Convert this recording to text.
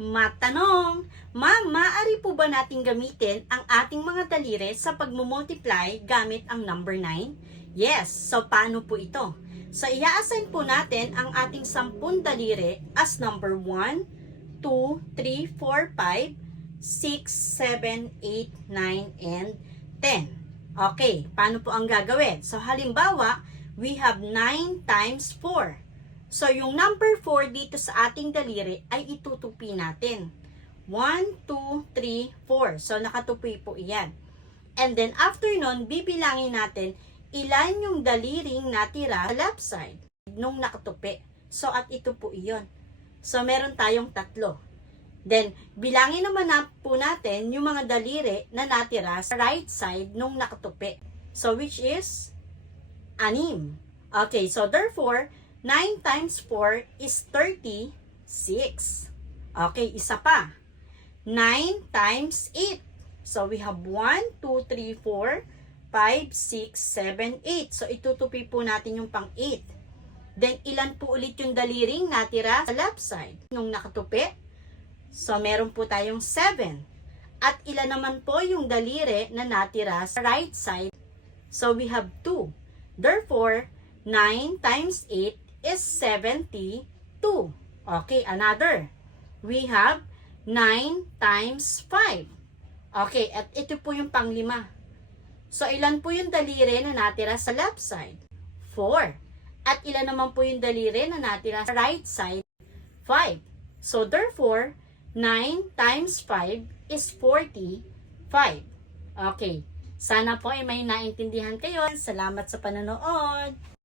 Matanong, Ma'am, maaari po ba nating gamitin ang ating mga daliri sa pagmumultiply gamit ang number 9? Yes, so paano po ito? So i-assign po natin ang ating 10 daliri as number 1, 2, 3, 4, 5, 6, 7, 8, 9, and 10. Okay, paano po ang gagawin? So halimbawa, we have 9 times 4. So, yung number 4 dito sa ating daliri ay itutupi natin. 1, 2, 3, 4. So, nakatupi po iyan. And then, after nun, bibilangin natin ilan yung daliring natira sa left side nung nakatupi. So, at ito po iyon. So, meron tayong 3. Then, bilangin naman na po natin yung mga daliri na natira sa right side nung nakatupi. So, which is 6. Okay, so therefore, 9 times 4 is 36. Okay, isa pa. 9 times 8. So, we have 1, 2, 3, 4, 5, 6, 7, 8. So, itutupi po natin yung pang 8. Then, ilan po ulit yung daliring natira sa left side nung nakatupi? So, meron po tayong 7. At ilan naman po yung daliri na natira sa right side? So, we have 2. Therefore, 9 times 8 is 72. Okay, another. We have 9 times 5. Okay, at ito po yung pang-5. So, ilan po yung daliri na natira sa left side? 4. At ilan naman po yung daliri na natira sa right side? 5. So, therefore, 9 times 5 is 45. Okay, sana po ay may naintindihan kayo. Salamat sa panonood.